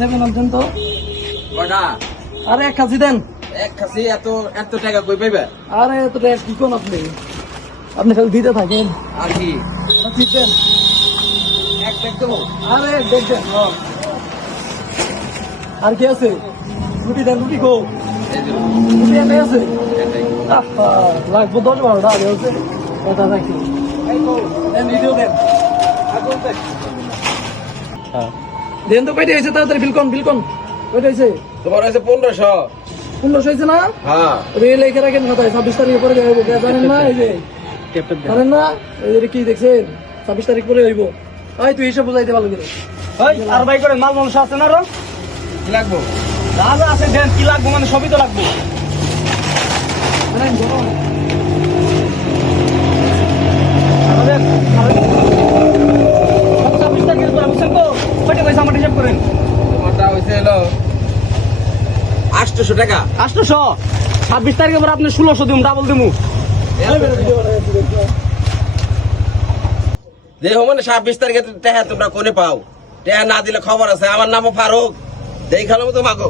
Seven আনছেন তো কটা আরে এক খাসি দেন এক খাসি এত এত টাকা কই পাইবে আরে এত টাকা কি কোন আপনি আপনি খালি দিতে থাকেন আর কি ঠিক দেন এক প্যাক দেবো আরে দেখবেন আর কি আছে রুটি দেন রুটি গো এই যে রুটি এনে আছে এটাই। লাগবো 10-12টা আগে হচ্ছে কথা রাখি দেন ভিডিও দেন দেন তো কয়টা হয়েছে তাড়াতাড়ি বিলকন কয়টা হয়েছে তোমার আছে 1500 1500 হয়েছে না হ্যাঁ রেল লেখে রাখেন মাথায় 26 তারিখে পরে যাবো জানেন না এই যে জানেন না এই যে কি দেখছেন 26 তারিখ পরে হইব ভাই তুই হিসাব বুঝাইতে ভালো করে আর ভাই করে মাল মানুষ আছে না আরো কি লাগবো যা যা আছে দেন কি লাগবো মানে সবই তো লাগবো জানেন বলো আমাদের 26 তারিখে বুঝছেন তো কয়টা পয়সা আমার হিসাব করেন তোমারটা হইছে হলো 800 টাকা 800 26 তারিখে পরে আপনি 1600 দিমু ডাবল দিমু যে মানে 26 তারিখে টাকা তোমরা কোনে পাও টাকা না দিলে খবর আছে আমার নামও ফারুক দেখালো তো মাগো